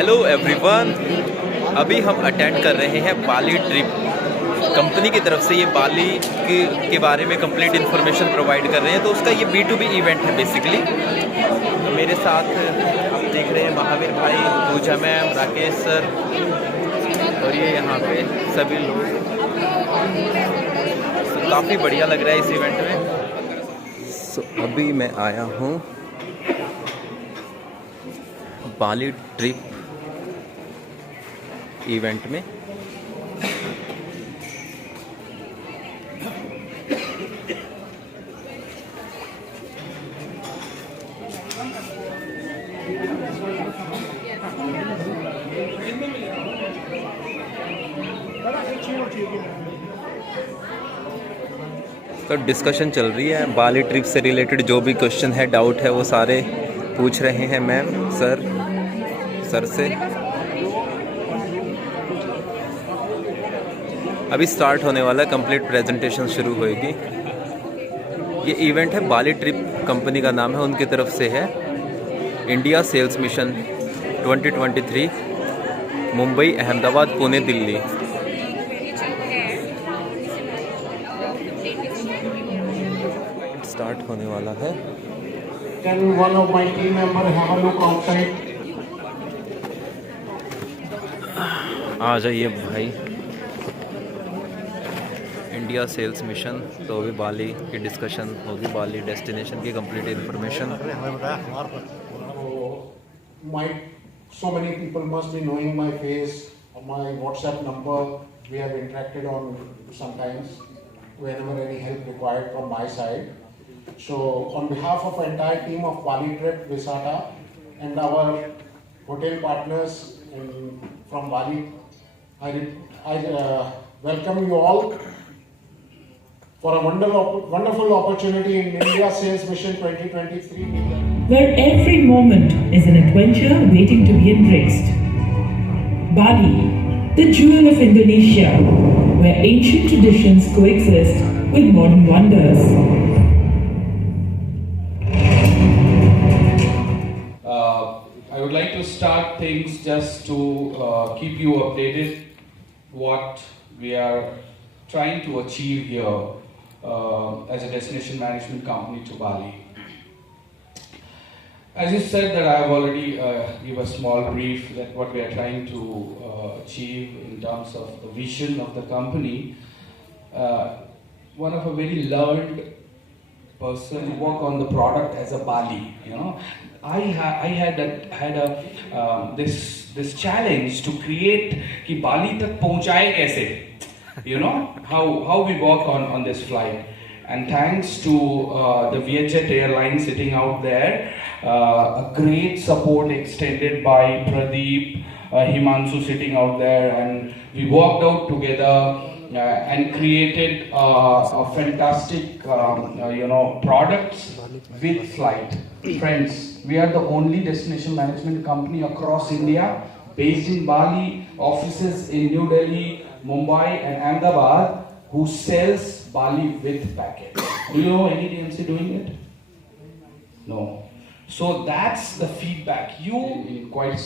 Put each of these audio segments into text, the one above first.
Hello everyone, अभी हम attend कर रहे हैं बाली ट्रिप कंपनी की तरफ से। ये बाली के बारे में कंप्लीट इन्फॉर्मेशन प्रोवाइड कर रहे हैं, तो उसका ये B2B इवेंट है बेसिकली। तो मेरे साथ आप देख रहे हैं महावीर भाई, पूजा मैम, राकेश सर और ये यहाँ पे सभी लोग। तो काफ़ी बढ़िया लग रहा है इस इवेंट में। अभी मैं आया हूँ बाली ट्रिप इवेंट में। तो डिस्कशन चल रही है बाली ट्रिप से रिलेटेड। जो भी क्वेश्चन है, डाउट है, वो सारे पूछ रहे हैं मैम सर से। अभी स्टार्ट होने वाला है, कंप्लीट प्रेजेंटेशन शुरू होएगी। ये इवेंट है बाली ट्रिप कंपनी का नाम है, उनकी तरफ से है। India sales mission 2023 Mumbai, Ahmedabad, Pune, Delhi. Start होने वाला है। Can one of my team member have a look outside? आ जाइए भाई। India sales mission. तो अभी बाली की डिस्कशन होगी, बाली डेस्टिनेशन की complete information. So many people must be knowing my face or my WhatsApp number. We have interacted on sometimes whenever any help required from my side. So on behalf of the entire team of BaliTrip Wisata and our hotel partners from Bali, I welcome you all for a wonderful opportunity in India Sales Mission 2023. Where every moment is an adventure waiting to be embraced. Bali, the jewel of Indonesia, where ancient traditions coexist with modern wonders. I would like to start things just to keep you updated what we are trying to achieve here as a destination management company to Bali. As you said that I have already give a small brief that what we are trying to achieve in terms of the vision of the company. One of a very learned person who work on the product as a Bali, you know. I had this challenge to create कि बाली तक पहुंचाए कैसे, you know, how we work on this flight. And thanks to the Vietjet airline sitting out there, a great support extended by Pradeep, Himanshu sitting out there, and we worked out together and created a fantastic products with flight. Friends, we are the only destination management company across India, based in Bali, offices in New Delhi, Mumbai and Ahmedabad, who sells Bali with package. Do you know any DMC doing it? No. So that's the feedback. You, in quite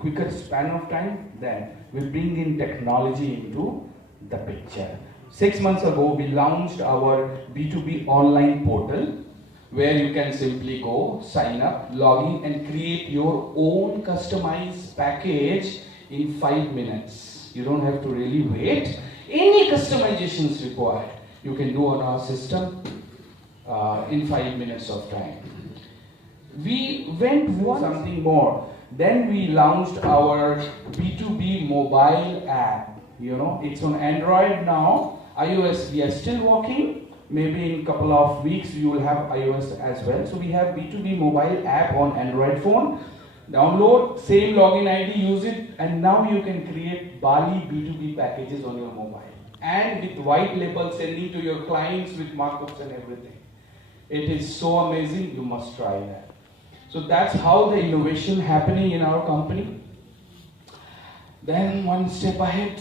quicker span of time, then we bring in technology into the picture. 6 months ago, we launched our B2B online portal, where you can simply go, sign up, log in and create your own customized package in 5 minutes. You don't have to really wait. Any customizations required, you can do on our system in 5 minutes of time. We went something more. Then we launched our B2B mobile app. You know, it's on Android now. iOS, we are still working. Maybe in a couple of weeks you will have iOS as well. So we have B2B mobile app on Android phone. Download, same login ID, use it, and now you can create Bali B2B packages on your mobile. And with white label sending to your clients with markups and everything. It is so amazing, you must try that. So that's how the innovation happening in our company. Then one step ahead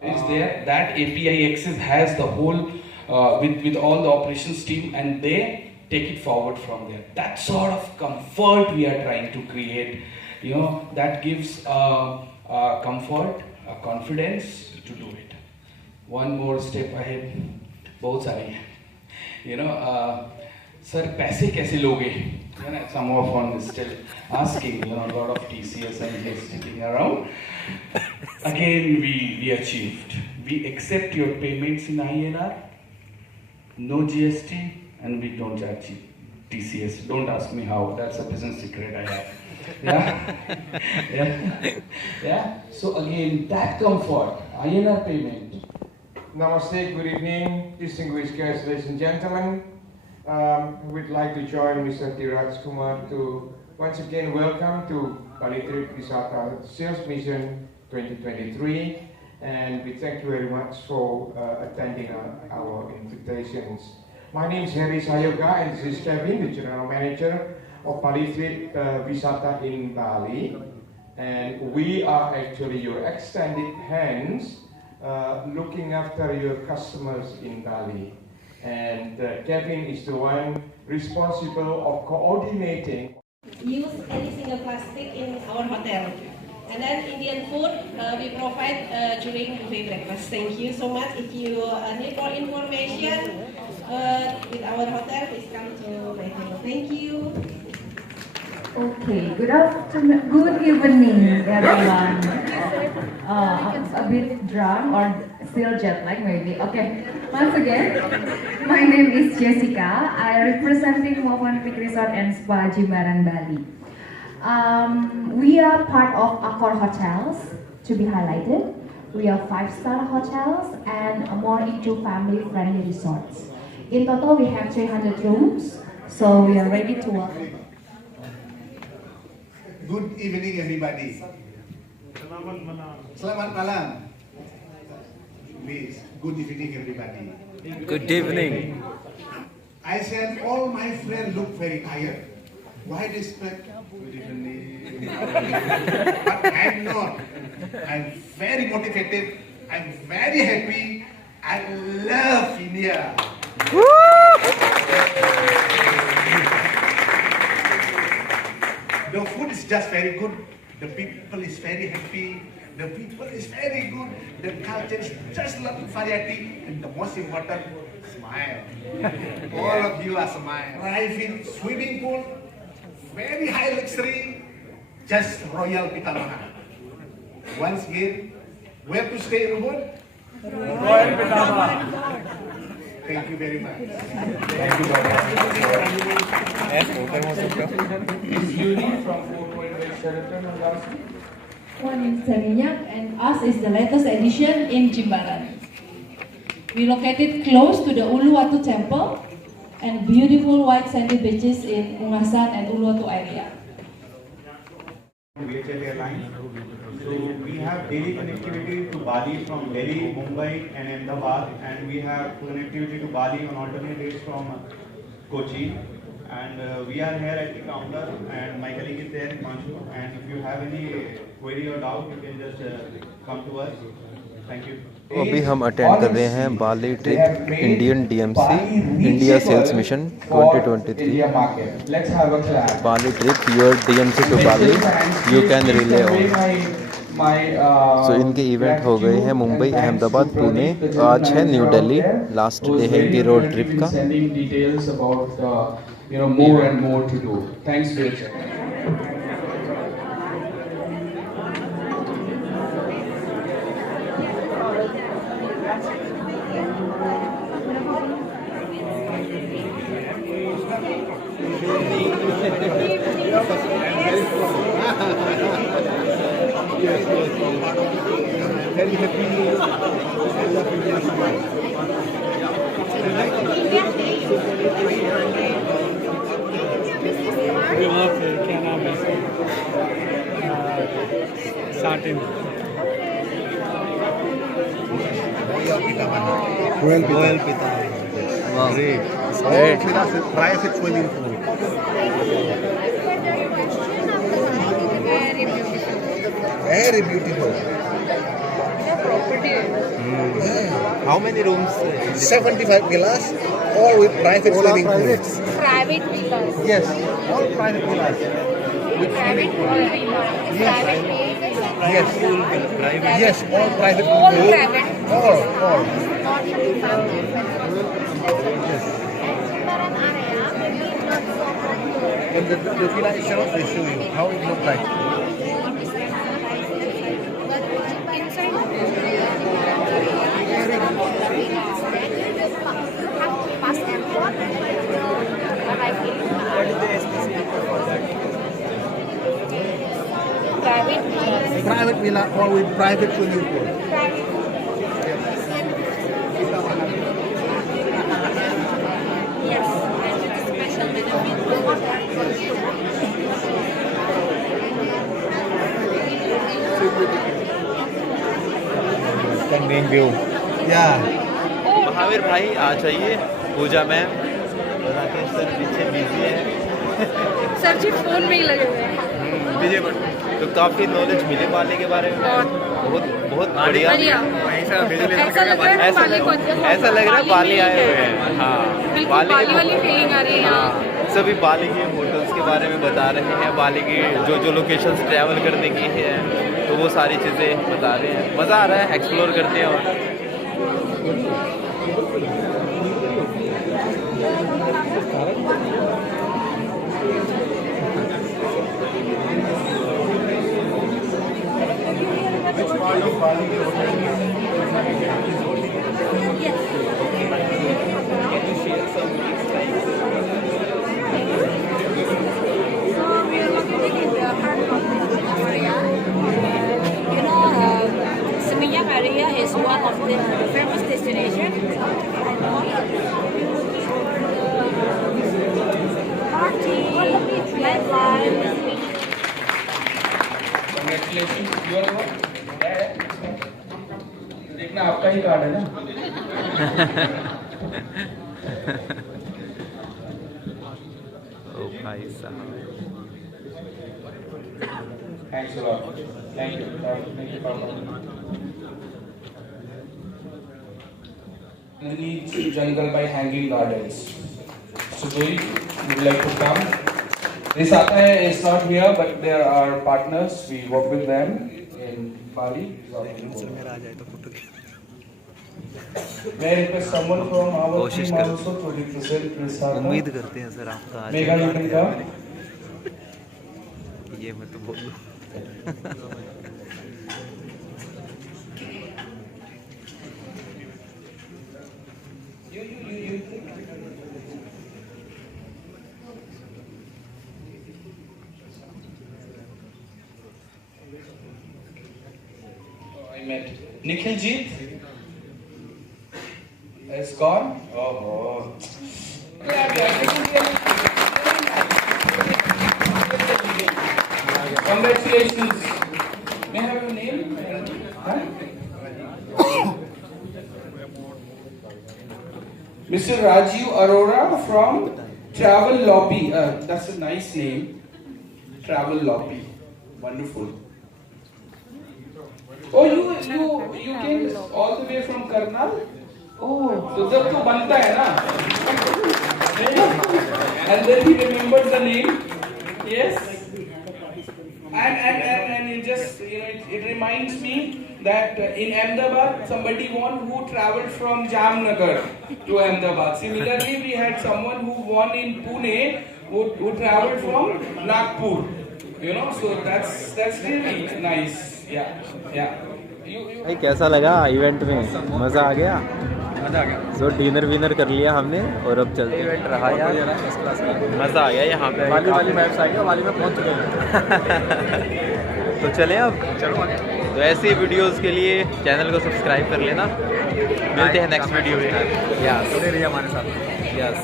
is there, that API access has the whole with all the operations team, and they take it forward from there. That sort of comfort we are trying to create you know, that gives comfort, confidence to do it. One more step ahead, बहुत सारी है. You know, sir, पैसे कैसे लोगे? You know, some of one is still asking, you know, a lot of TCS and just sitting around. Again, we achieved. We accept your payments in INR, no GST, and we don't charge TCS. Don't ask me how. That's a business secret I have. Yeah. So again, that comfort, INR payment. Namaste, good evening, distinguished guests, ladies and gentlemen. We'd like to join Mr. Dheeraj Kumarr to once again welcome to BaliTrip Wisata Sales Mission 2023, and we thank you very much for attending our invitations. My name is Herdy D Sayogha, and this is Kevin, the General Manager of BaliTrip Wisata in Bali, and we are actually your extended hands looking after your customers in Bali. And Kevin is the one responsible of coordinating. Use any single plastic in our hotel. And then Indian food we provide during buffet breakfast. Thank you so much. If you need more information with our hotel, please come to my table. Thank you. Okay, good afternoon, good evening everyone. A bit drunk or still jet lag maybe. Okay, once again, my name is Jessica. I representing Movenpick Resort and Spa Jimbaran, Bali. We are part of Accor Hotels, to be highlighted. We are 5-star hotels and more into family-friendly resorts. In total, we have 300 rooms, so we are ready to work. Good evening, everybody. Selamat malam. Please, good evening, everybody. Good evening. I said all my friends look very tired. Why they speak good evening? But I'm not. I'm very motivated. I'm very happy. I love India. The food is just very good. The people is very happy. The people is very good. The culture is just a lot of variety. And the most important, smile. All of you are smile. Private swimming pool, very high luxury, just Royal Pitamaha. Once again, where to stay, Rubun? Royal Pitamaha. Thank you very much. Thank you, Miss Yuri from 4.8 Sheraton on Larsen. My name is Saminyak, and us is the latest edition in Jimbaran. We located close to the Uluwatu Temple and beautiful white sandy beaches in Ungasan and Uluwatu area. VHL Airlines. So we have daily connectivity to Bali from Delhi, Mumbai and Ahmedabad, and we have connectivity to Bali on alternate days from Kochi. And we are here at the counter, and my colleague is there, Manju. And if you have any query or doubt, you can just come to us. Thank you. अभी हम attend कर रहे हैं Bali trip Indian DMC India sales mission 2023. Bali trip your DMC to Bali you can rely on. So इनके event हो गए हैं मुंबई, अहमदाबाद, पुणे. आज है न्यू दिल्ली. लास्ट डे है इनकी रोड ट्रिप का. More and more to do. Thanks, Rachel. Very happy. I love India so much. क्या नाम है satin Royal Pitamaha. Wow. Great. Great. Private swimming pool. Very beautiful. How many rooms? 75 villas, all with private swimming pool. Private villas. Yes, all private villas. with swimming pool. Yes. Yes. Private. Yes, all private pool. All private. All. And the villa itself, they show you how it looks like. Private villa or with private swimming pool. Main view या महावीर भाई आ जाइए पूजा ma'am और Rakesh sir पीछे busy है sir जी phone में ही लगे हुए हैं। तो काफ़ी नॉलेज मिले बाली के बारे में बहुत बहुत बढ़िया ऐसा लग रहा है बाली को ऐसा लग रहा है बाली आए हुए हैं हाँ बाली वाली फीलिंग आ रही है। हाँ सभी बाली के होटल्स के बारे में बता रहे हैं बाली की जो लोकेशंस ट्रैवल करने की है तो वो सारी चीज़ें बता रहे हैं मज़ा आ रहा है एक्सप्लोर करते हैं और area is one of the famous destinations. Party, nightlife. Congratulations, you are one. देखना आपका ही कार्ड है ना ओ भाई साहब Thanks a lot. Thank you. Thank you, Papa. Needs jungle by hanging gardens. Sudhir, would like to come? Wisata is not here, but there are partners. We work with them in Bali. May I request someone from our team also to represent Wisata? उम्मीद करते हैं sir आपका Megha, you can come. ये मैं तो बोल दूं I met Nikhil Jeet is gone. Oh. Congratulations. May I have your name? Huh? Mr. Rajiv Arora from Travel Lobby. That's a nice name. Travel Lobby. Wonderful. Oh, you came all the way from Karnal? Oh, so जब तो बनता है ना? And then he remembered the name. Yes. And it just it reminds me that in Ahmedabad somebody who traveled from Jamnagar to Ahmedabad. Similarly, we had someone who won in Pune who traveled from Nagpur. So that's really nice. Yeah. भाई कैसा लगा event में मज़ा आ गया तो dinner winner कर लिया हमने और अब चलते इवेंट रहा यार मज़ा आ गया यहाँ पे वाली मैप्स आ गया वाली में पहुँच चुके हैं तो चलें अब चलो तो ऐसी वीडियोस के लिए चैनल को सब्सक्राइब कर लेना मिलते हैं नेक्स्ट वीडियो में यस हमारे साथ यस